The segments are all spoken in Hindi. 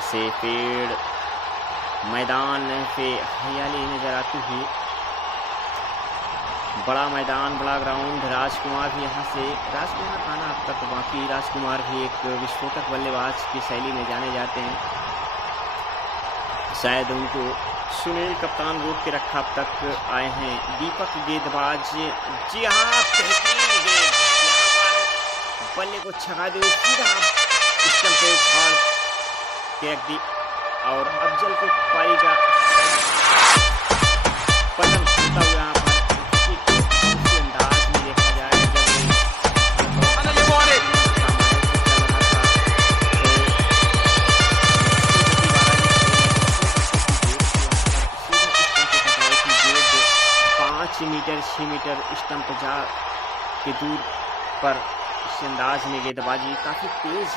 यहाँ से पेड़ मैदान पे हरियाली नजर आती हुई, बड़ा मैदान, बड़ा ग्राउंड। राजकुमार भी यहाँ से, राजकुमार आना अब तक बाकी। राजकुमार भी एक विस्फोटक बल्लेबाज की शैली में जाने जाते हैं, शायद उनको सुनील कप्तान रोक के रखा, अब तक आए हैं दीपक गेंदबाज। जी हाँ, बेहतरीन गेंद, बल्ले को छका दे, सीधा स्टंप पे उछाल के रख दी और अफजल के पारी का पतन होता हुआ यहाँ पर इसी अंदाज में देखा जाए। जब 5 मीटर 6 मीटर स्टंप जा के दूर पर इस अंदाज में गेंदबाजी, काफ़ी तेज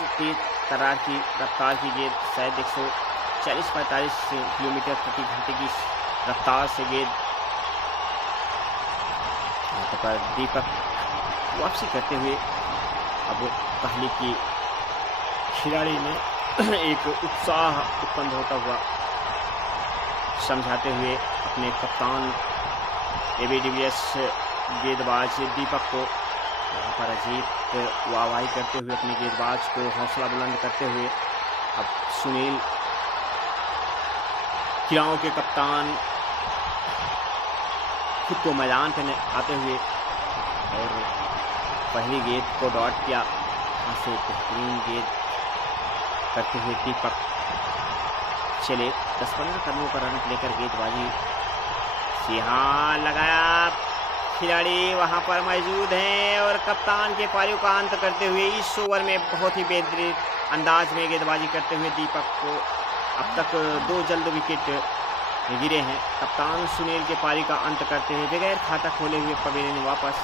तरार की रफ्तार की गेंद, शायद 140-45 किलोमीटर प्रति घंटे की रफ्तार से गेंद यहाँ पर दीपक वापसी करते हुए अब पहले की खिलाड़ी ने एक उत्साह उत्पन्न होता हुआ समझाते हुए अपने कप्तान एबी डिविलियर्स गेंदबाज दीपक को यहाँ पर अजीत वाहवाही करते हुए अपने गेंदबाज को हौसला बुलंद करते हुए अब सुनील खिलाड़ियों के कप्तान खुद को मैदान पर आते हुए और पहली गेंद को डॉट किया। यहाँ से बेहतरीन गेंद करते हुए दीपक चले 10-15 कदमों का रन लेकर गेंदबाजी से यहाँ लगाया, खिलाड़ी वहां पर मौजूद हैं और कप्तान के पारियों का अंत करते हुए इस ओवर में बहुत ही बेहतरीन अंदाज में गेंदबाजी करते हुए दीपक को अब तक 2 जल्द विकेट गिरे हैं। कप्तान सुनील के पारी का अंत करते हुए बगैर खाता खोले हुए पवेलियन वापस।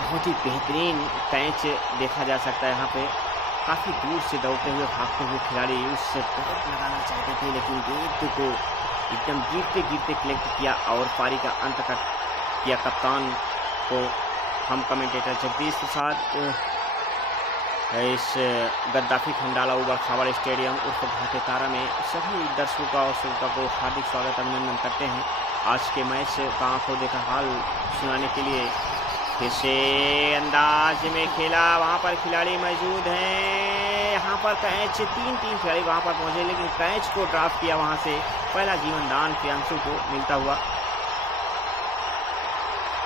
बहुत ही बेहतरीन कैच देखा जा सकता है यहाँ पे, काफ़ी दूर से दौड़ते हुए भागते हुए खिलाड़ी उससे बहुत लगाना चाहते थे, लेकिन गेंद को एकदम गिरते गिरते कलेक्ट किया और पारी का अंत किया। कप्तान को हम कमेंटेटर जगदीश प्रसाद इस गद्दाफी खंडाला उबड़ खाबड़ स्टेडियम उर्फ घाटे तारा में सभी दर्शकों और श्रोता को हार्दिक स्वागत अभिनंदन करते हैं। आज के मैच का आंखों देखा हाल सुनाने के लिए फिर से अंदाज में खेला, वहां पर खिलाड़ी मौजूद हैं। यहाँ पर कैच 3 खिलाड़ी वहां पर पहुंचे, लेकिन कैच को ड्राफ्ट किया, वहां से पहला जीवन दान प्रियांशु को मिलता हुआ।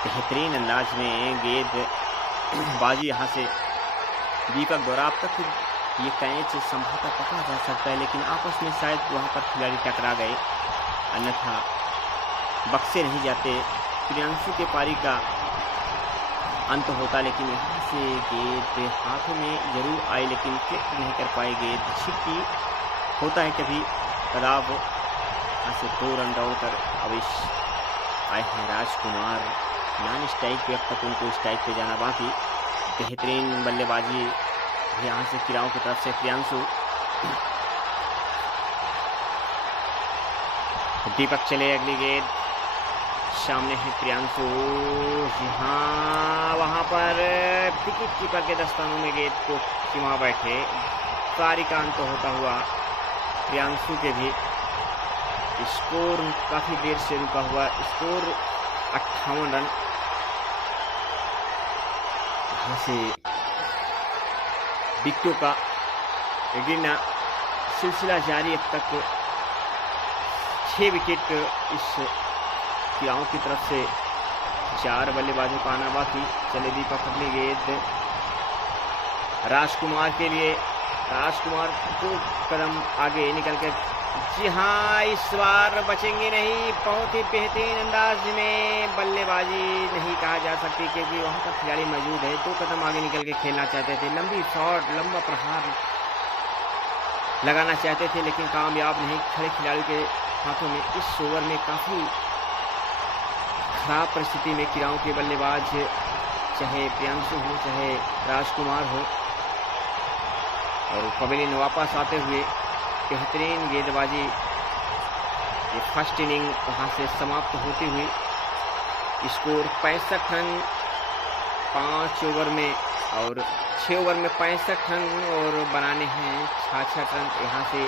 बेहतरीन अंदाज में गेंद बाजी यहाँ से दीपक द्वारा। अब तक ये कैच संभवतः पकड़ा जा सकता है, लेकिन आपस में शायद वहां पर खिलाड़ी टकरा गए, अन्यथा बक्से नहीं जाते। प्रियांशु के पारी का अंत होता, लेकिन यहाँ से गेंद हाथों में जरूर आई, लेकिन क्लिक नहीं कर पाए, गेंद छिपकी। होता है कभी कदाव। यहाँ से 2 रन दौड़कर अब आए हैं राजकुमार नॉन स्ट्राइक पे, अब तक उनको स्ट्राइक पे जाना बाकी। बेहतरीन बल्लेबाजी यहाँ से खिलाड़ियों की तरफ से प्रियांशु। दीपक चले, अगली गेंद सामने है प्रियांशु। हाँ, वहां पर विकेट कीपर के दस्तानों में गेंद को किमा बैठे, पारी का अंत होता हुआ। प्रियांशु के भी स्कोर काफी देर से रुका हुआ, स्कोर 58 रन। यहाँ से विकेटों का गिरना सिलसिला जारी, अब तक 6 विकेट इस खिलाड़ियों की तरफ से, 4 बल्लेबाजों का आना बाकी। चले दीपक अपनी गेंद राजकुमार के लिए, राजकुमार 2 कदम आगे निकल कर, जी हाँ, इस बार बचेंगे नहीं। बहुत ही बेहतरीन अंदाज में बल्लेबाजी नहीं कहा जा सकती, क्योंकि वहां पर खिलाड़ी मौजूद है। 2 कदम आगे निकल के खेलना चाहते थे, लंबी शॉट, लंबा प्रहार लगाना चाहते थे, लेकिन कामयाब नहीं। खड़े खिलाड़ी के हाथों में इस ओवर में काफी खराब परिस्थिति में खिलाड़ियों के बल्लेबाज, चाहे प्रियांशु हो चाहे राजकुमार हो, और पवेलियन वापस आते हुए बेहतरीन गेंदबाजी। ये फर्स्ट इनिंग वहां से समाप्त होती हुई, स्कोर 65 रन 5 ओवर में और 6 ओवर में 65 रन और बनाने हैं 66 रन। यहाँ से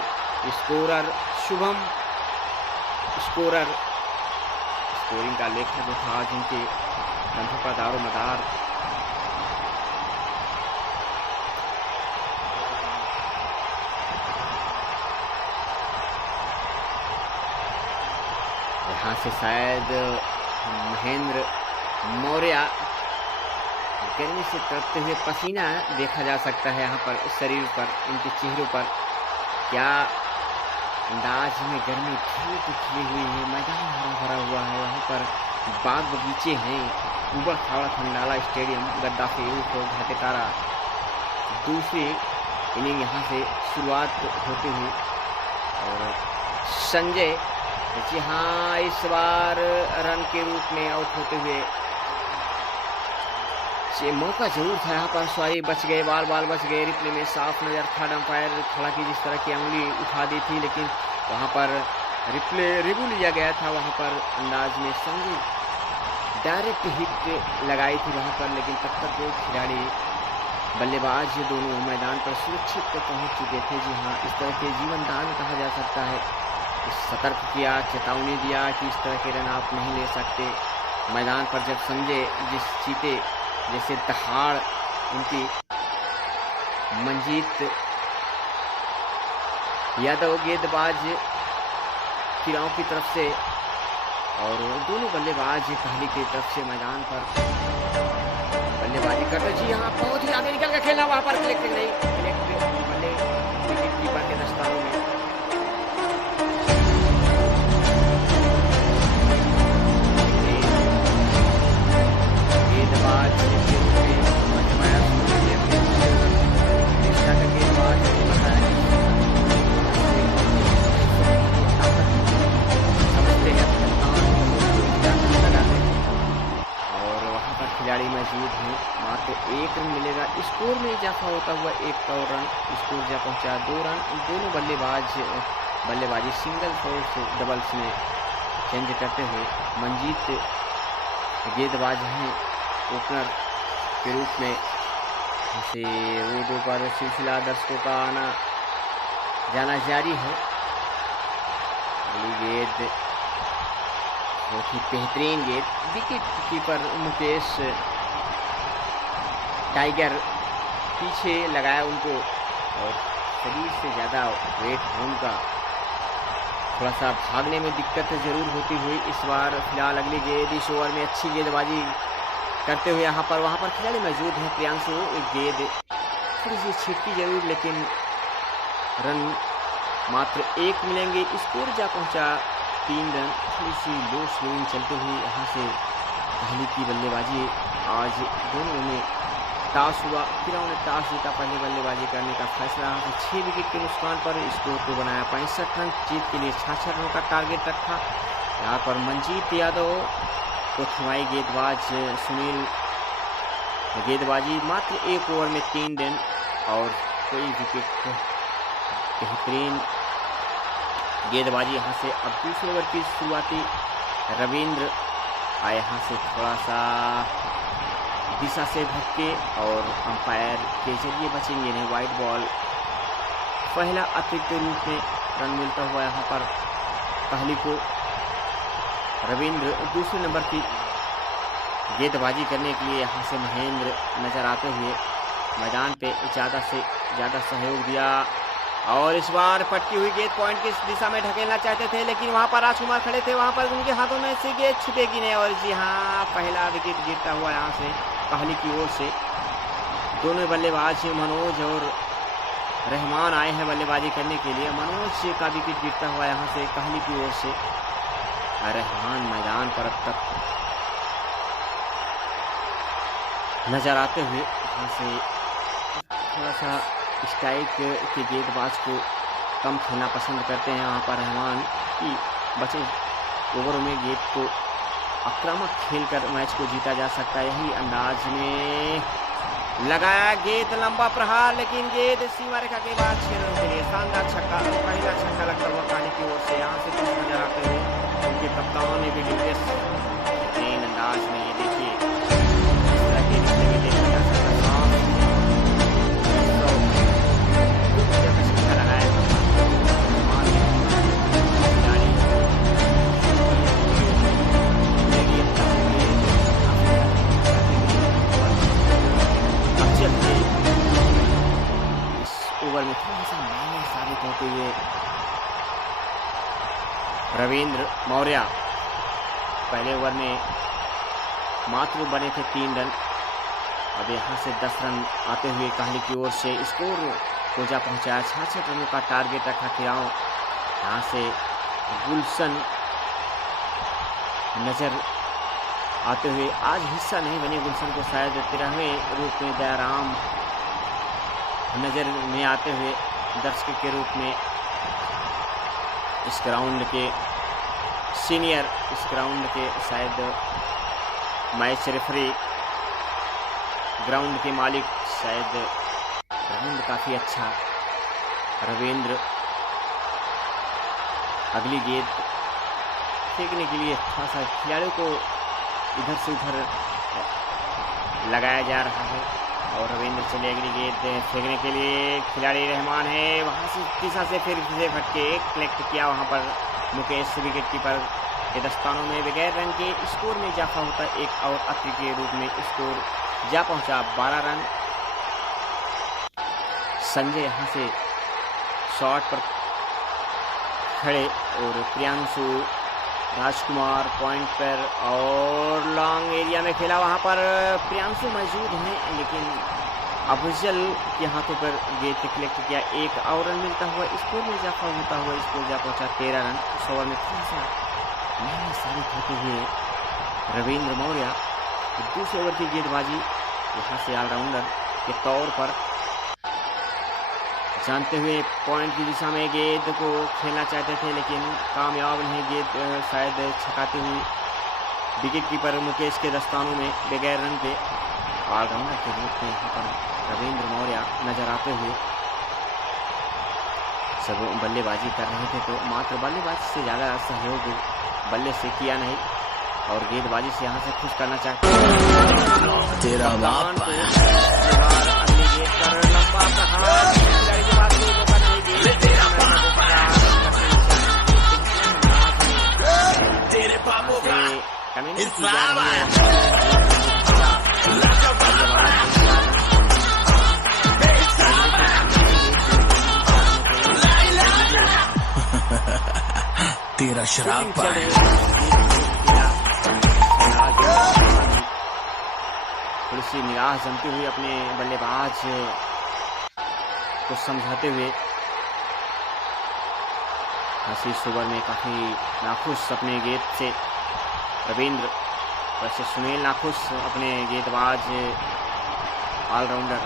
स्कोरर शुभम स्कोरिंग का लेखा जो था जिनके कंधों पर दारो मदार। यहाँ से शायद महेंद्र मौर्य गर्मी से तड़पते हुए पसीना देखा जा सकता है यहाँ पर शरीर पर, इनके चेहरों पर क्या अंदाज में गर्मी धूप खिली हुई है। मैदान हरा भरा हुआ है, यहाँ पर बाग बगीचे हैं। ऊबड़ खाबड़ खंडाला स्टेडियम गद्दाफी को घाटेतारा। दूसरी इनिंग यहाँ से शुरुआत होते हुए और संजय जी हाँ इस बार रन के रूप में आउट होते हुए ये मौका जरूर था यहाँ पर। सॉरी बच गए, बाल बच गए। रिप्ले में साफ नजर था, अंपायर हालांकि जिस तरह की उंगली उठा दी थी, लेकिन वहाँ पर रिप्ले रिव्यू लिया गया था। वहाँ पर अंदाज में संजय डायरेक्ट हिट लगाई थी वहाँ पर, लेकिन तब तक वो खिलाड़ी बल्लेबाज दोनों मैदान पर सुरक्षित पहुँच चुके थे। जी हाँ, इस तरह के जीवन दान कहा जा सकता है। सतर्क किया, चेतावनी दिया कि इस तरह के रन आप नहीं ले सकते। मैदान पर जब संजय जिस चीते जैसे दहाड़ उनकी मंजीत यादव गेंदबाज किराओं की तरफ से और दोनों बल्लेबाज कहली की तरफ से मैदान पर बल्लेबाजी करते। जी हाँ, बहुत ही आगे निकल कर खेला, वहां पर विकेट कीपर के दस्तानों में। खिलाड़ी मौजूद हैं, मात्र 1 रन मिलेगा। स्कोर में इजाफा होता हुआ 1 और रन, स्कोर जा पहुंचा 2 रन। दोनों बल्लेबाजी सिंगल फोर्स डबल्स में चेंज करते हुए मंजीत गेंदबाज हैं ओपनर के रूप में। जैसे रोडों पर सिलसिला दर्शकों का आना जाना जारी है। अगली गेंद बहुत ही बेहतरीन गेंद, विकेट कीपर मुकेश टाइगर पीछे लगाया उनको और शरीर से ज़्यादा वेट है उनका, थोड़ा सा भागने में दिक्कत जरूर होती हुई। इस बार फिलहाल अगली गेंद इस ओवर में अच्छी गेंदबाजी करते हुए यहाँ पर वहाँ पर खिलाड़ी मौजूद हैं। प्रियांशु गेंद थोड़ी सी छिटकी जरूर, लेकिन रन मात्र 1 मिलेंगे। स्कोर जा पहुँचा 3 रन। थोड़ी सी लो स्लोइंग चलते हुए यहाँ से पहले की बल्लेबाजी आज दोनों में टॉस हुआ, फिर उन्होंने टॉस जीता, पहले बल्लेबाजी करने का फैसला। यहाँ से 6 विकेट के नुकसान पर स्कोर को बनाया 65 रन। जीत के लिए 66 रनों का टारगेट रखा। यहाँ पर मंजीत यादव को थमाई गेंदबाज सुनील गेंदबाजी मात्र 1 ओवर में 3 रन और कोई विकेट। बेहतरीन गेंदबाजी यहाँ से। अब दूसरे ओवर की शुरुआती रविंद्र यहाँ से थोड़ा सा दिशा से भटके और अंपायर के जरिए बचेंगे नहीं, वाइड बॉल। पहला अतिरिक्त रूप में रन मिलता हुआ यहाँ पर पहली को। रविंद्र दूसरे नंबर की गेंदबाजी करने के लिए यहाँ से महेंद्र नजर आते हुए मैदान पे ज़्यादा से ज़्यादा सहयोग दिया और इस बार पटकी हुई गेंद पॉइंट की दिशा में ढकेलना चाहते थे, लेकिन वहां पर राजकुमार खड़े थे, वहां पर उनके हाथों में से गेंद छूटेगी नहीं। और जी हाँ, पहला विकेट गिरता हुआ यहाँ से कहली की ओर से। दोनों बल्लेबाज मनोज और रहमान आए हैं बल्लेबाजी करने के लिए। मनोज का विकेट गिरता हुआ यहाँ से कहली की ओर से। रहमान मैदान पर अब तक नजर आते हुए यहाँ से थोड़ा सा स्ट्राइक के गेंदबाज को कम खेलना पसंद करते हैं। यहाँ पर रहमान की बचे ओवरों में गेंद को आक्रामक खेलकर मैच को जीता जा सकता है, यही अंदाज में लगाया गेंद, लंबा प्रहार, लेकिन गेंद सीमा रेखा के बाद 6 रनों के लिए शानदार छक्का, पहला छक्का लगता हुआ काली की ओर से। यहाँ से कुछ नजर आते हुए उनके कप्तान ने भी बेहतरीन अंदाज में ये देखिए इस तरह के देखा जा सकता है। रविंद्र मौर्य पहले ओवर में मात्र बने थे 3 रन। अब यहाँ से 10 रन आते हुए काहली की ओर से स्कोर को जा पहुँचाया। 66 रनों का टारगेट रखा खिलाओ। यहाँ से गुलशन नजर आते हुए, आज हिस्सा नहीं बने गुलशन को, शायद 13वें रूप में दयाराम नजर में आते हुए दर्शक के रूप में इस ग्राउंड के सीनियर, इस ग्राउंड के शायद मैच रेफरी, ग्राउंड के मालिक, शायद ग्राउंड काफ़ी अच्छा। रविंद्र अगली गेंद फेंकने के लिए थोड़ा सा खिलाड़ियों को इधर से उधर लगाया जा रहा है और रविंद्र चले अगली गेंद फेंकने के लिए। खिलाड़ी रहमान है, वहाँ से दिशा से फिर से फटके कलेक्ट किया। वहाँ पर मुकेश विकेट कीपर के दस्तानों में बगैर रन के स्कोर में इजाफा होता है। एक और अतिरिक्त के रूप में स्कोर जा पहुंचा 12 रन। संजय यहाँ से शॉट पर खड़े और प्रियांशु राजकुमार पॉइंट पर और लॉन्ग एरिया में खेला। वहाँ पर प्रियांशु मौजूद हैं, लेकिन अफजल के हाथों पर गेंद कलेक्ट किया। एक और रन मिलता हुआ स्कोर में इजाफा होता हुआ स्कोर जा पहुंचा 13 रन। इस ओवर में थोड़ा सा महंगा साबित होते हुए रविंद्र मौर्य दूसरे ओवर की गेंदबाजी यहाँ से ऑलराउंडर के तौर पर जानते हुए पॉइंट की दिशा में गेंद को खेलना चाहते थे, लेकिन कामयाब नहीं। गेंद शायद छकाती हुई विकेट कीपर मुकेश के दस्तानों में बगैर रन के ऑलराउंडर के रूप में यहाँ पर रविंद्र मौर्य नजर आते हुए सब बल्लेबाजी कर रहे थे, तो मात्र बल्लेबाजी से ज़्यादा सहयोग बल्ले से किया नहीं और गेंदबाजी से यहाँ से खुश करना चाहते हैं। तेरा बाप अगली गेंद पर लंबा प्रहार, खिलाड़ी के पास कोई मौका नहीं। कमेंट की जा रही तेरा शराब पर थोड़ी सी निराश जमती हुई अपने बल्लेबाज को समझाते हुए इस ओवर में काफी नाखुश अपने गेंद से रविंद्र, वैसे सुनील नाखुश अपने गेंदबाज ऑलराउंडर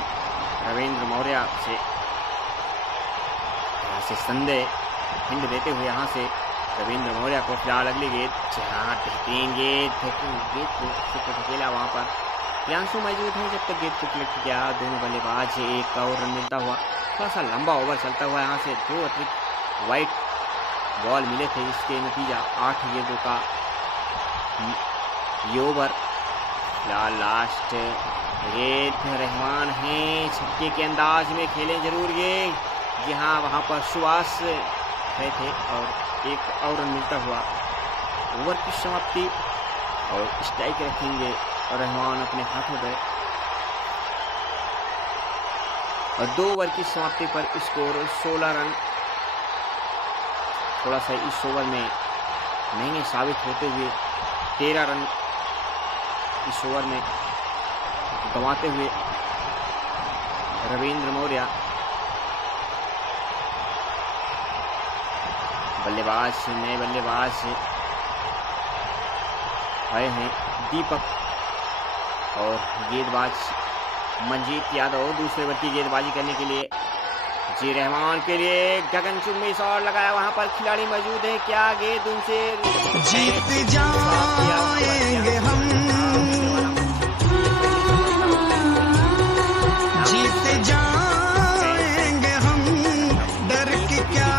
रविंद्र मौर्य से संदेह हिंद देते हुए यहाँ से रविंद्र मौर्य को फिलहाल अगली गेंद, जहाँ बेहतरीन गेंद को धकेला। वहाँ पर प्रियांशु मौजूद है जब तक गेंद को क्लिक किया। दोनों बल्लेबाज एक और रन मिलता हुआ, थोड़ा सा लंबा ओवर चलता हुआ यहाँ से 2 अतिरिक्त वाइट बॉल मिले थे, इसके नतीजा 8 गेंदों का ये ओवर। फिलहाल लास्ट गेंद रहमान है, छक्के के अंदाज में खेले जरूर ये, जी हाँ, वहाँ पर सुभाष गए थे और एक और रन मिलता हुआ ओवर की समाप्ति और स्ट्राइक रखेंगे रहमान अपने हाथों पर। और 2 ओवर की समाप्ति पर स्कोर 16 रन। थोड़ा सा इस ओवर में महंगे साबित होते हुए 13 रन इस ओवर में गंवाते हुए रविंद्र मौर्य बल्लेबाज, नए बल्लेबाज आए हैं दीपक और गेंदबाज मंजीत यादव दूसरे ओवर की गेंदबाजी करने के लिए। जी रहमान के लिए गगनचुंबी शॉट लगाया, वहां पर खिलाड़ी मौजूद है, क्या गेंद उनसे जीत जाएंगे हम, जीत जाएंगे हम, डर की क्या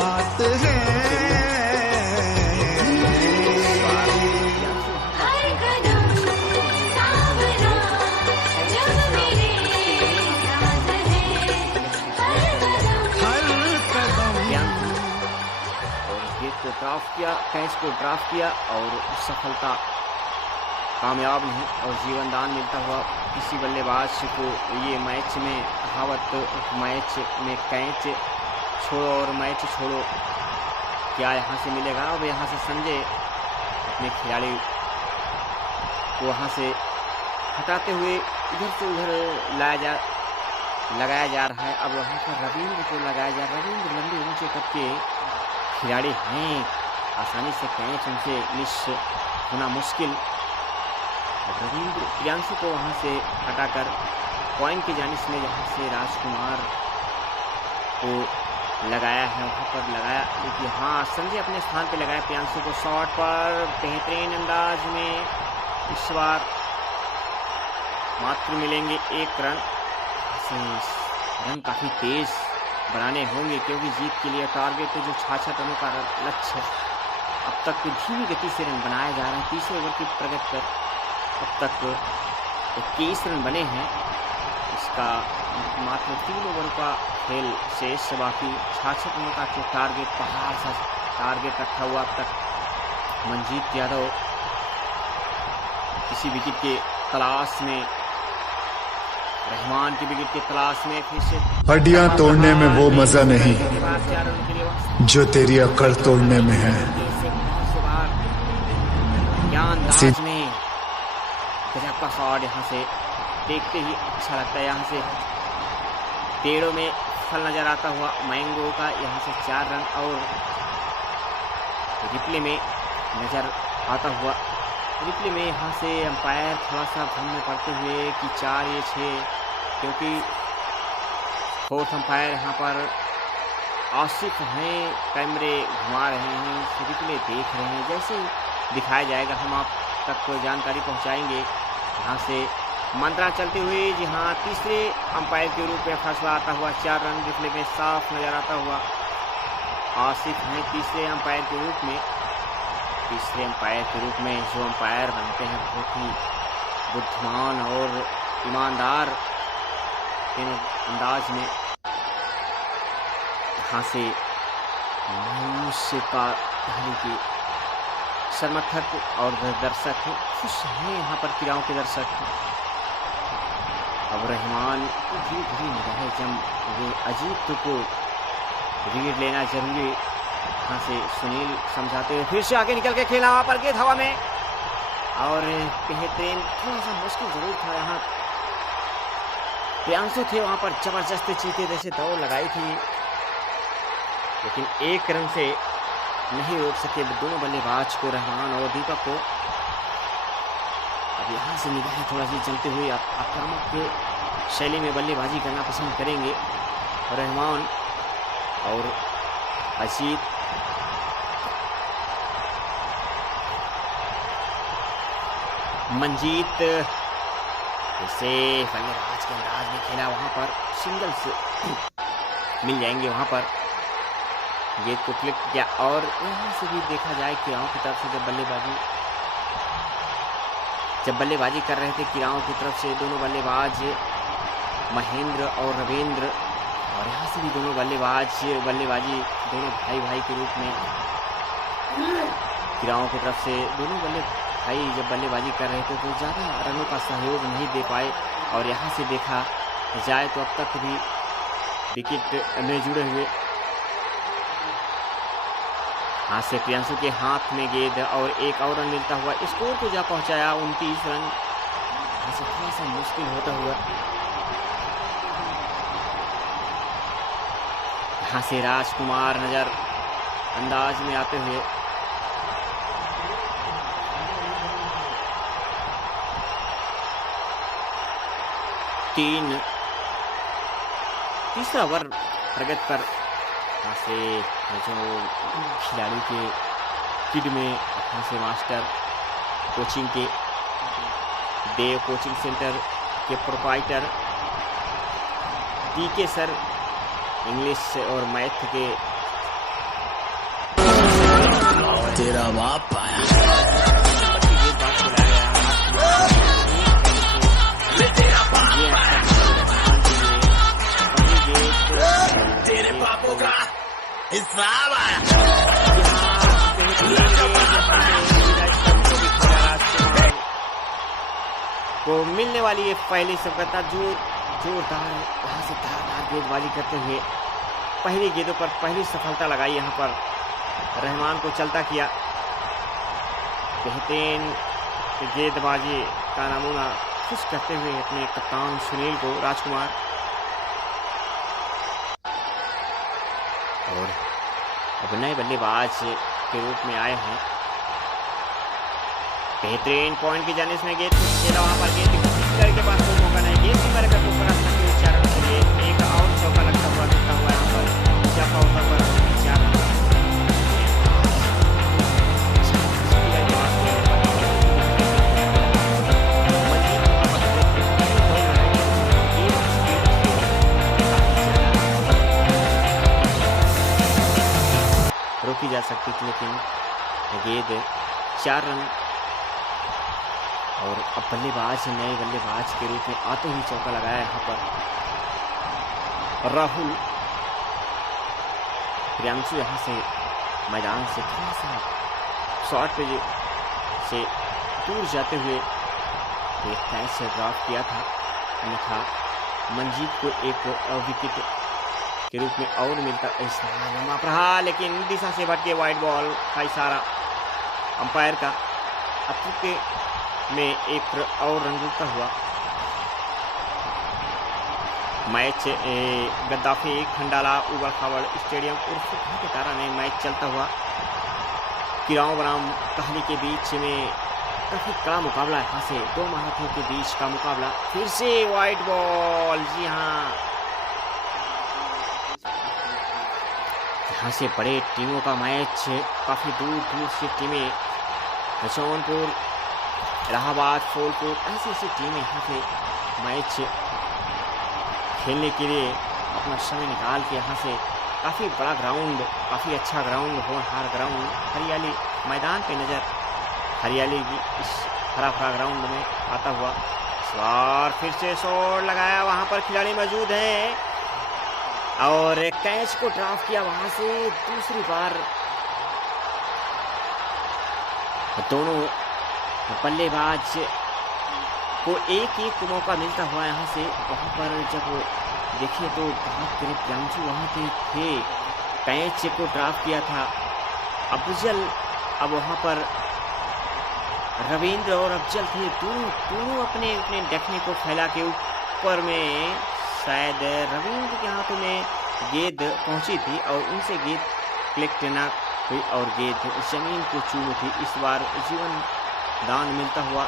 बात है। को ड्राफ्ट किया, कैच को ड्राफ्ट किया और सफलता कामयाब नहीं और जीवनदान मिलता हुआ किसी बल्लेबाज को। ये मैच में कहावत, मैच में कैच छोड़ो और मैच छोड़ो, क्या यहाँ से मिलेगा। अब यहाँ से संजय अपने खिलाड़ी को वहाँ से हटाते हुए इधर से उधर लगाया जा रहा है। अब वहाँ पर रविंद्र को लगाया जा रहा है। रविंद्र लंबे ऊंचे कद के खिलाड़ी हैं, आसानी से कैच उनसे मिस होना मुश्किल। अब रविंद्र प्रियांशु को वहाँ से हटाकर पॉइंट की जानिब में जहाँ से राजकुमार को लगाया है वहाँ पर लगाया, क्योंकि हाँ संजय अपने स्थान पे लगाया प्रियांशु को। शॉट पर बेहतरीन अंदाज में इस बार मात्र मिलेंगे 1 रन। रन काफ़ी तेज बनाने होंगे क्योंकि जीत के लिए टारगेट जो 66 रनों का लक्ष्य है। अब तक धीमी गति से रन बनाए जा रहे हैं। तीसरे ओवर की प्रगति पर अब तक 21 रन बने हैं। इसका मात्र 3 ओवर का खेल शेष, बाकी 66 रनों का जो टारगेट पहाड़ सा टारगेट रखा हुआ अब तक। मनजीत यादव किसी विकेट के तलाश में, रहमान की विकेट की तलाश में फिर से। हड्डियां तोड़ने में वो मजा नहीं जो तेरी अकड़ तोड़ने में है। अंदाज में गजब का शॉट, यहाँ से देखते ही अच्छा लगता है। यहाँ से पेड़ों में फल नजर आता हुआ मैंगो का यहाँ से 4 रन, और रिप्ले में नजर आता हुआ, रिप्ले में यहाँ से अंपायर थोड़ा सा भ्रम में पड़ते हुए कि 4 या 6, क्योंकि फोर्थ अंपायर यहाँ पर आसिफ हैं, कैमरे घुमा रहे हैं, रिप्ले देख रहे हैं। जैसे दिखाया जाएगा हम आप तक जानकारी पहुँचाएंगे। यहाँ से मंत्रा चलती हुई, जी हाँ, तीसरे अंपायर के रूप में फैसला आता हुआ। 4 रन रिप्ले में साफ नजर आता हुआ आसिफ हैं तीसरे अंपायर के रूप में। तीसरे अंपायर के रूप में जो अंपायर बनते हैं बहुत ही बुद्धिमान और ईमानदार इन अंदाज में। यहाँ से मायूस का पहले की समर्थक और दर्शक खुश हैं, यहाँ पर क्रीड़ाओं के दर्शक। अब रहमान धीरे धीरे निगाहें जम वे अजीत को विकेट लेना जरूरी। यहाँ से सुनील समझाते हुए फिर से आगे निकल के खेला, वहाँ पर गेंद हवा में और बेहतरीन, थोड़ा सा मुश्किल जरूर था। यहाँ प्रियांशु थे वहाँ पर जबरदस्त चीते जैसे दौड़ लगाई थी, लेकिन 1 रन से नहीं रोक सके दोनों बल्लेबाज को, रहमान और दीपक को। अब यहाँ से निगाहें थोड़ा सी जमते हुए आक्रामक के शैली में बल्लेबाजी करना पसंद करेंगे रहमान और अजीत। मंजीत जैसे बल्लेबाज के अंदाज में खेला, वहाँ पर सिंगल्स मिल जाएंगे। वहाँ पर गेंद को क्लिक किया, और यहाँ से भी देखा जाए किराओं की तरफ से जब बल्लेबाजी कर रहे थे किराओं की तरफ से दोनों बल्लेबाज महेंद्र और रविंद्र, और यहाँ से भी दोनों बल्लेबाजी दोनों भाई के रूप में किराओं की तरफ से दोनों भाई जब बल्लेबाजी कर रहे थे तो ज़्यादा रनों का सहयोग नहीं दे पाए। और यहाँ से देखा जाए तो अब तक भी विकेट में जुड़े हुए हाथ से प्रियांशु के हाथ में गेंद, और 1 और रन मिलता हुआ स्कोर को जा पहुंचाया 29 रन। यहाँ से थोड़ा सा मुश्किल होता हुआ यहाँ से राजकुमार नजर अंदाज में आते हुए तीसरा ओवर प्रगति पर यहाँ से जो खिलाड़ी के किड में यहाँ से मास्टर कोचिंग के देव कोचिंग सेंटर के प्रोप्राइटर DK सर, इंग्लिश और मैथ के तेरा बाप आया। तेरे पापों का हिसाब आया। को मिलने वाली ये पहली सफलता, जोरदार यहाँ से धारदार गेंदबाजी करते हुए पहली गेंदों पर पहली सफलता लगाई यहाँ पर रहमान को चलता किया। बेहतरीन गेंदबाजी का नमूना खुश करते हुए अपने कप्तान सुनील को राजकुमार। और अब नए बल्लेबाज के रूप में आए हैं। बेहतरीन पॉइंट की जाने से गेंद को खेला, वहां पर गेंद के पास कोई मौका नहीं, गेंद की पर को पकड़ सकते हुए 4 रन के लिए एक और चौका लगता हुआ दिखता हुआ यहाँ पर जफा होता हुआ 4 रन। रोकी जा सकती थी लेकिन गेंद 4 रन। और अब बल्लेबाज नए बल्लेबाज के रूप में आते ही चौका लगाया यहाँ पर राहुल। प्रियांशु यहाँ से मैदान से थोड़ा सा शॉर्ट पे से दूर जाते हुए एक कैच से ड्रॉप किया था, अन्यथा मंजीत को एक विकेट के रूप में और मिलता लम्बा रहा, लेकिन दिशा से भटके वाइड बॉल का इशारा अंपायर का। अब में एक और रन रुकता हुआ मैच गद्दाफी खंडाला उबड़ खाबड़ स्टेडियम उर्फ घाटेतारा में मैच चलता हुआ किराओं बनाम कहली के बीच में काफी कड़ा मुकाबला है। यहाँ से 2 महारथियों के बीच का मुकाबला। फिर से वाइड बॉल, जी हाँ, यहाँ से बड़े टीमों का मैच, काफी दूर दूर से टीमें, जौनपुर, इलाहाबाद, फूलपुर, ऐसी टीमें यहाँ पे मैच खेलने के लिए अपना समय निकाल के यहाँ से काफ़ी बड़ा ग्राउंड, काफ़ी अच्छा ग्राउंड, होनहार ग्राउंड, हरियाली मैदान पे नज़र, हरियाली की इस हरा भरा ग्राउंड में आता हुआ इस बार फिर से शॉट लगाया, वहाँ पर खिलाड़ी मौजूद हैं और कैच को ड्राफ्ट किया वहाँ से। दूसरी बार दोनों बल्लेबाज को एक मौका मिलता हुआ यहाँ से। वहाँ पर जब देखिए तो बहुत तेरे प्रियांशु वहाँ थे, कैच को ड्राफ्ट किया था अफजल, अब वहाँ पर रविंद्र और अफजल थे, दोनों अपने अपने देखने को फैला के ऊपर में शायद रविंद्र के हाथों में गेंद पहुँची थी और उनसे गेंद कलेक्ट ना हुई और गेंद जमीन को चूमी थी। इस बार जीवन दान मिलता हुआ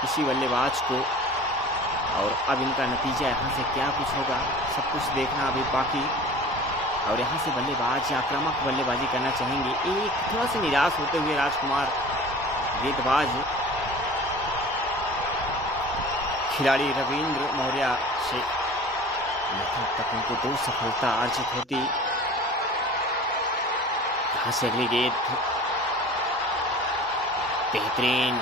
किसी बल्लेबाज को और अब इनका नतीजा यहाँ से क्या कुछ होगा सब कुछ देखना अभी बाकी। और यहाँ से बल्लेबाज आक्रामक बल्लेबाजी करना चाहेंगे, एक थोड़ा सा निराश होते हुए राजकुमार गेंदबाज खिलाड़ी रविंद्र मौर्य से तक उनको 2 सफलता अर्जित होती। यहाँ से अगली गेंद, बेहतरीन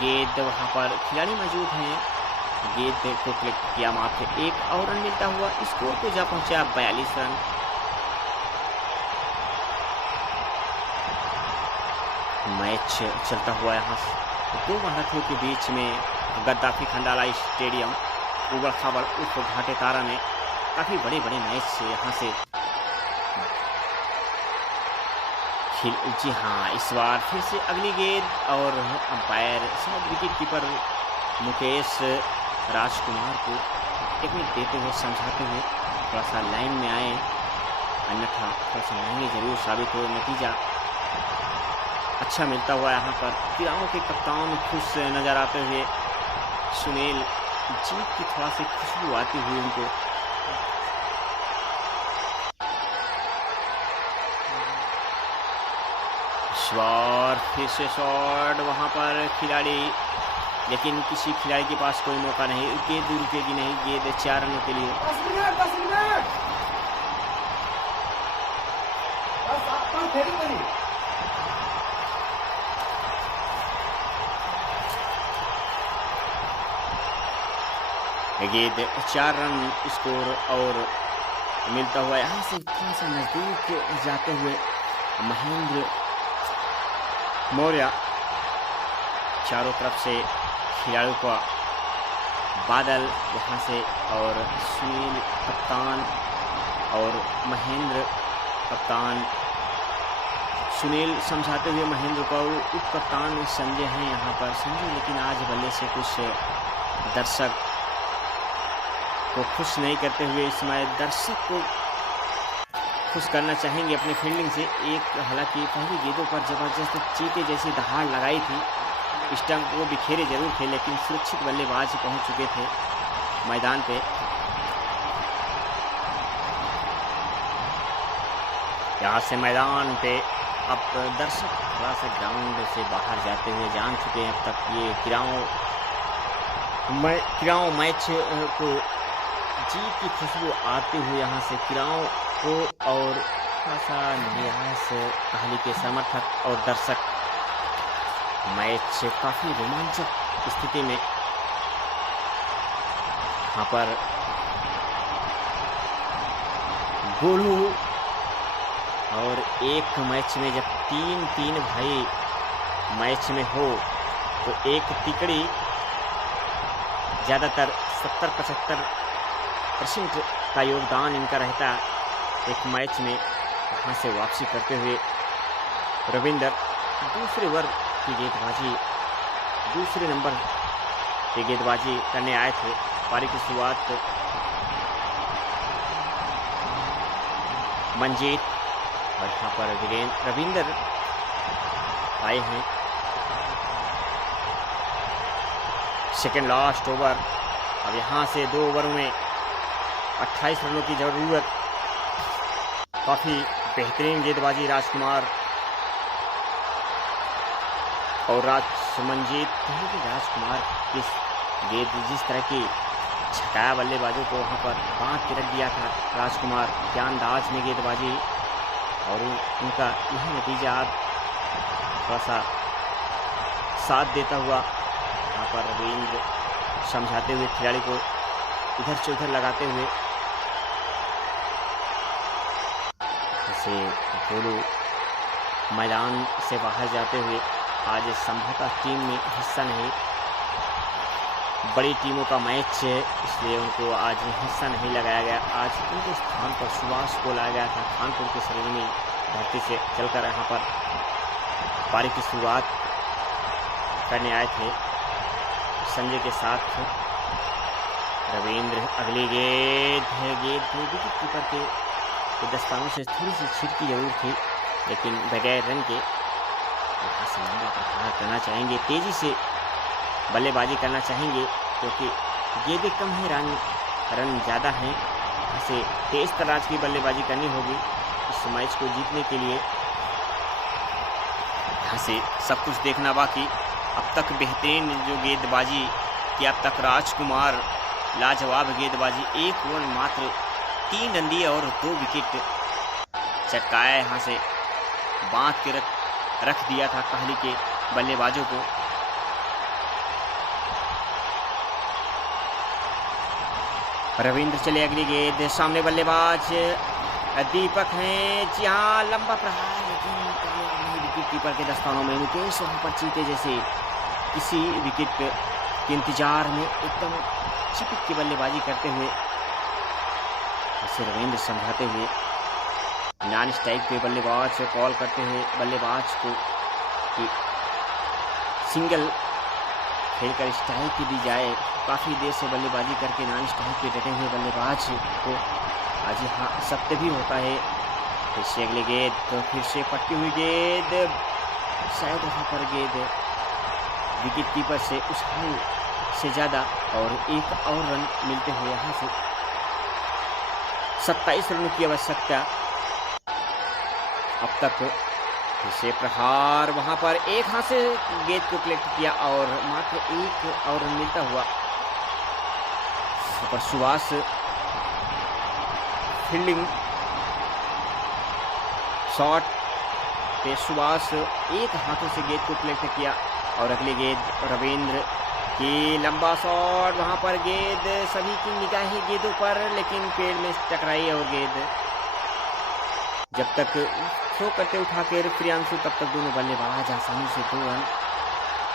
गेंद, वहाँ पर खिलाड़ी मौजूद हैं, गेंद को कलेक्ट किया, मात्र 1 और रन मिलता हुआ स्कोर को जा पहुंचा 42 रन। मैच चलता हुआ यहाँ 2 महारथियों के बीच में गद्दाफी खंडाला स्टेडियम उबड़ खाबड़ उर्फ घाटेतारा में काफ़ी बड़े बड़े मैच यहाँ से जी हाँ। इस बार फिर से अगली गेंद और अंपायर शायद विकेट कीपर मुकेश राजकुमार को टेक्निक देते हुए समझाते हुए थोड़ा सा लाइन में आए, अन्यथा थोड़ा सा महंगे जरूर साबित हो। नतीजा अच्छा मिलता हुआ यहाँ पर किराओं के कप्तान खुश नजर आते हुए, सुनील जीत की थोड़ा सी खुशबू आती हुई उनको। शॉट, फिर से शॉट, वहाँ पर खिलाड़ी, लेकिन किसी खिलाड़ी के पास कोई मौका नहीं, गेंद रुकेगी नहीं, गेंद 4 रनों के लिए। 10 मिनट बस आप खेल नहीं। गेंद 4 रन स्कोर और मिलता हुआ यहाँ से थोड़ा सा नजदीक जाते हुए महेंद्र मौर्य, चारों तरफ से खिलाड़ियों का बादल यहाँ से, और सुनील कप्तान और महेंद्र कप्तान सुनील समझाते हुए महेंद्र को, उप कप्तान संजय हैं यहाँ पर संजय, लेकिन आज बल्ले से कुछ दर्शक को खुश नहीं करते हुए इस समय दर्शक को खुश करना चाहेंगे अपने फील्डिंग से। एक हालांकि पहली गेंदों पर जबरदस्त चीते जैसी दहाड़ लगाई थी, स्टंप को बिखेरे जरूर थे, लेकिन सुरक्षित बल्लेबाज पहुंच चुके थे मैदान पे। यहाँ से मैदान पे अब दर्शक थोड़ा सा ग्राउंड से बाहर जाते हुए जान चुके हैं अब तक ये किराओं मैच को जीत की खुशबू आते हुए यहाँ से किराओं को और थोड़ा सा निराश कोहली के समर्थक और दर्शक मैच काफ़ी रोमांचक स्थिति में यहाँ पर गोलू, और एक मैच में जब तीन भाई मैच में हो तो एक तिकड़ी ज़्यादातर 70-75% का योगदान इनका रहता एक मैच में। यहाँ से वापसी करते हुए रविंदर दूसरे ओवर की गेंदबाजी, दूसरे नंबर की गेंदबाजी करने आए थे। पारी की शुरुआत मंजीत और यहाँ पर रविंदर आए हैं। सेकेंड लास्ट ओवर, अब यहाँ से 2 ओवरों में 28 रनों की ज़रूरत। काफ़ी बेहतरीन गेंदबाजी राजकुमार और राजकुमार किस गेंद, जिस तरह की छकाया बल्लेबाजों को वहाँ पर बांध के रख दिया था राजकुमार, क्या अंदाज में गेंदबाजी, और उनका यही नतीजा थोड़ा सा साथ देता हुआ यहाँ पर रविंद्र समझाते हुए खिलाड़ी को इधर से उधर लगाते हुए ऐसे गोलू मैदान से बाहर जाते हुए आज संभवतः टीम में हिस्सा नहीं, बड़ी टीमों का मैच है इसलिए उनको आज हिस्सा नहीं लगाया गया। आज उनके स्थान पर सुभाष को लाया गया था, कानपुर के सरजमी धरती से चलकर यहाँ पर पारी की शुरुआत करने आए थे संजय के साथ। रविंद्र अगली गेंद विकेट कीपर के दस्तानों से थोड़ी सी छिटकी जरूर थी, लेकिन बगैर रन के यहाँ से लंबा प्रहार करना चाहेंगे, तेजी से बल्लेबाजी करना चाहेंगे क्योंकि गेंदें कम है, रन ज़्यादा हैं। यहाँ से तेज तराज की बल्लेबाजी करनी होगी इस मैच को जीतने के लिए। यहाँ से सब कुछ देखना बाकी। अब तक बेहतरीन जो गेंदबाजी की अब तक राजकुमार, लाजवाब गेंदबाजी, 1 ओवर मात्र 3 रन दिए और 2 विकेट चटकाया, यहाँ से बांध के रख दिया था कोहली के बल्लेबाजों को। रविंद्र चले अगली गेंद, सामने बल्लेबाज दीपक हैं, जी हाँ, लंबा प्रहार, लेकिन कामयाब नहीं विकेट कीपर के दस्तानों में। मुकेश वहाँ पर चीते जैसे किसी विकेट के इंतजार में एकदम चिपक की बल्लेबाजी करते हुए इसे रविंद्र समझाते हुए नॉन स्ट्राइक पे बल्लेबाज कॉल करते हुए बल्लेबाज को कि सिंगल खेलकर स्ट्राइक दी जाए। काफ़ी देर से बल्लेबाजी करके नॉन स्ट्राइक पे डटे हुए बल्लेबाज को आज यहाँ सत्य भी होता है। फिर से अगली गेंद, तो फिर से पटकी हुई गेंद, शायद वहाँ पर गेंद विकेट कीपर से उस हाल से ज़्यादा और 1 और रन मिलते हुए यहाँ से 27 रनों की आवश्यकता। अब तक फिर से प्रहार, वहाँ पर एक हाथ से गेंद को कलेक्ट किया और मात्र 1 और रन मिलता हुआ पर सुभाष फील्डिंग शॉट पे सुभाष एक हाथों से गेंद को कलेक्ट किया और अगली गेंद रविंद्र की लंबा शॉट, वहाँ पर गेंद सभी की निगाहें गेंदों पर, लेकिन पेड़ में टकराई और गेंद जब तक थ्रो करते उठा के प्रियांशु तब तक दोनों बल्लेबाज आसानी से 2 रन,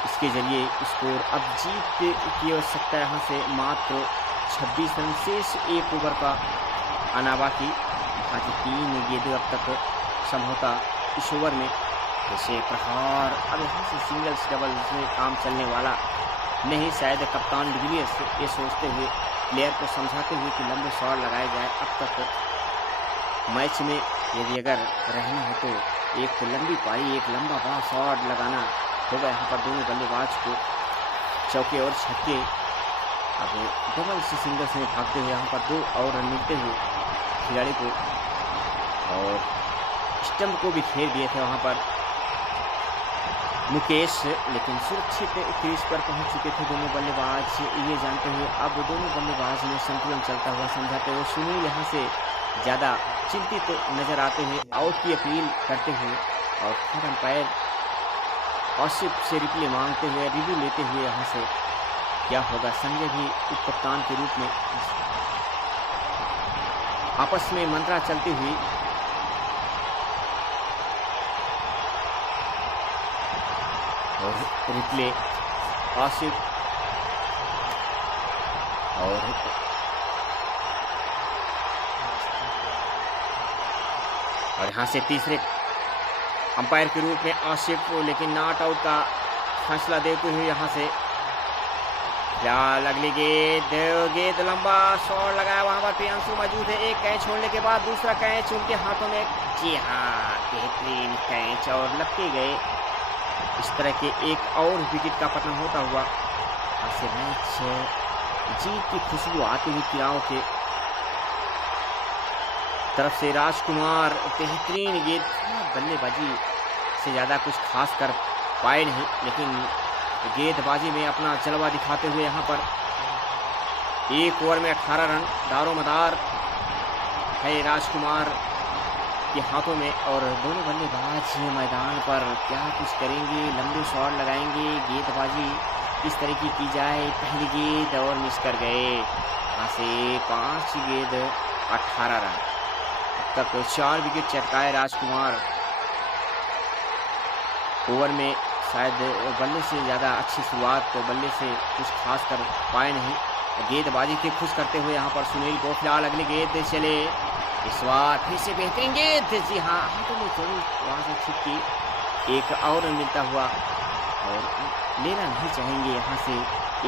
इसके जरिए स्कोर अब जीत की आवश्यकता यहाँ से मात्र 26 रन, शेष 1 ओवर का आना बाकी। यहाँ से 3 गेंदें अब तक संभवतः इस ओवर में जैसे प्रहार। अब यहाँ से सिंगल्स डबल से काम चलने वाला नहीं। शायद कप्तान डिविलियर्स ये सोचते हुए प्लेयर को समझाते हुए कि लंबे शॉट लगाए जाए। अब तक मैच में यदि अगर रहना है तो एक लंबी पारी, एक लंबा बड़ा शॉट लगाना होगा यहाँ पर दोनों बल्लेबाज को। चौके और छक्के। अब डबल से सिंगल्स में भागते हुए यहाँ पर 2 और रन मिलते हुए खिलाड़ी को, और स्टंप को भी खेल दिए थे वहाँ पर मुकेश, लेकिन सुरक्षित क्रीज पर पहुंच चुके थे दोनों बल्लेबाज। ये जानते हुए अब दोनों बल्लेबाज में संतुलन चलता हुआ समझाते हुए सुनील यहाँ से ज़्यादा चिंतित तो नजर आते हुए आउट की अपील करते हुए, और थर्ड अंपायर आसिफ से रिप्ले मांगते हुए, रिव्यू लेते हुए यहाँ से क्या होगा। संजय भी उप कप्तान के रूप में आपस में मंत्रा चलती हुई और रिप्ले आसिफ और यहाँ से तीसरे अंपायर के रूप में आसिफ, लेकिन नॉट आउट का फैसला देते हुए यहाँ से फिलहाल अगली गेंद लंबा शॉट लगाया। वहां पर प्रियांशु मौजूद है। एक कैच छोड़ने के बाद दूसरा कैच उनके हाथों में। जी हाँ, बेहतरीन कैच और लपके गए। इस तरह के एक और विकेट का पतन होता हुआ यहाँ से मैच जीत की खुशबू आती हुई किराओं के तरफ से। राजकुमार बेहतरीन गेंद, बल्लेबाजी से ज़्यादा कुछ खास कर पाए नहीं, लेकिन गेंदबाजी में अपना जलवा दिखाते हुए यहाँ पर 1 ओवर में 18 रन दारोमदार है राजकुमार के हाथों में। और दोनों बल्लेबाज मैदान पर क्या कुछ करेंगे, लंबे शॉट लगाएंगे, गेंदबाजी किस तरह की जाए। पहली गेंद और मिस कर गए। यहाँ से 5 गेंद 18 रन। अब तक 4 विकेट चटकाए राजकुमार। ओवर में शायद बल्ले से ज़्यादा अच्छी शुरुआत, बल्ले से कुछ खास कर पाए नहीं। गेंदबाजी के खुश करते हुए यहाँ पर सुनील को। फिलहाल अगली गेंद चले, इस बार फिर से बेहतरीन गेंद। जी हाँ, हाथों में जरूर वहाँ से छिटकी। एक और मिलता हुआ, और लेना नहीं चाहेंगे यहाँ से।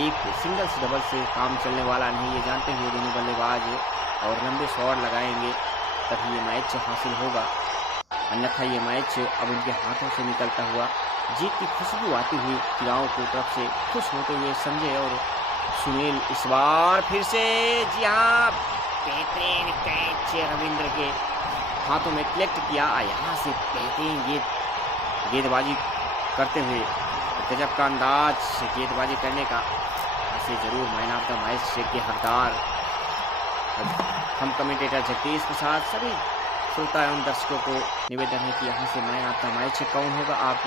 एक सिंगल्स डबल से काम चलने वाला नहीं, ये जानते हुए दोनों बल्लेबाज और लंबे शॉट लगाएंगे तभी ये मैच हासिल होगा, अन्यथा ये मैच अब उनके हाथों से निकलता हुआ। जीत की खुशबू आती हुई खिलाड़ियों की तरफ से खुश होते हुए संजय और सुनील। इस बार फिर से जी हाँ, बेहतरीन कैच रविंद्र के हाथों में कलेक्ट किया। यहाँ से बेहतरीन गेंदबाजी करते हुए गजब का अंदाज गेंदबाजी करने का। ऐसे जरूर मैन ऑफ द मैच के हकदार हम कमेंटेटर जगदीश प्रसाद, सभी श्रोता एवं दर्शकों को निवेदन है कि यहाँ से मैन ऑफ द मैच कौन होगा आप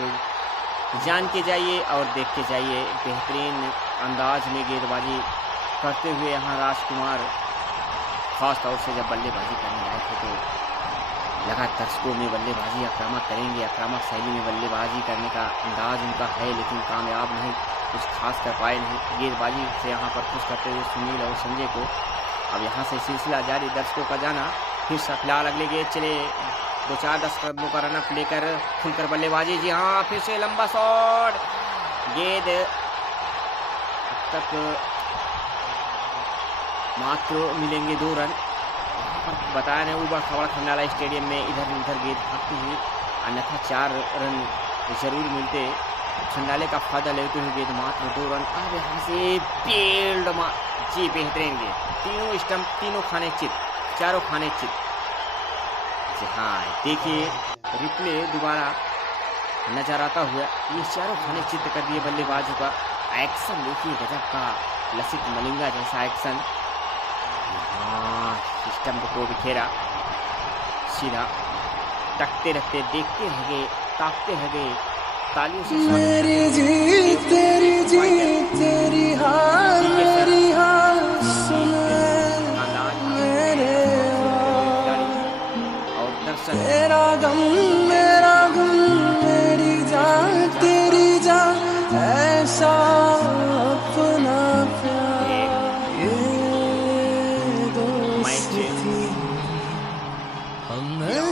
जान के जाइए और देख के जाइए। बेहतरीन अंदाज में गेंदबाजी करते हुए यहाँ राजकुमार, खास तौर से जब बल्लेबाजी करने आए थे तो लगा दर्शकों में बल्लेबाजी आक्रामक करेंगे, आक्रामक शैली में बल्लेबाजी करने का अंदाज उनका है, लेकिन कामयाब नहीं, कुछ खास कर पाए नहीं। गेंदबाजी से यहाँ पर खुश करते हुए सुनील और संजय को। अब यहाँ से सिलसिला जारी, दर्शकों का जाना। फिर से फिलहाल अगले गेंद चले, 2-4 10 कदमों का रनअप लेकर खुलकर बल्लेबाजी। जी हाँ, फिर से लंबा शॉट, गेंद अब तक मात्र मिलेंगे 2 रन। बताया नहीं, ऊबर खबड़ खंडाला स्टेडियम में इधर उधर गेंद भागती हुई, अन्यथा 4 रन जरूर मिलते। खंडाले का फायदा लेते हुए गेंद मात्र 2 रन। अब यहाँ से फील्ड जी बेहतरीन गेंद, तीनों स्टंप, तीनों खाने चित, चारों खाने चित। जी हाँ, देखिए रिप्ले दोबारा नजर आता हुआ, ये चारों खाने चित कर दिए बल्लेबाजों का। एक्शन देखिए गजब का, लसित मलिंगा जैसा एक्शन। हाँ, स्टंप को बिखेरा, सीधा टकते रहते, देखते रह गए, ताकते रह गए, तालियों से मेरी जीत तेरी जीत, तेरी हार मेरी हार, सुन मेरे और दर्शन। तेरा गम मेरा गम, मेरी जान तेरी जान, ऐसा अपना प्यार ये दोस्ती थी हम।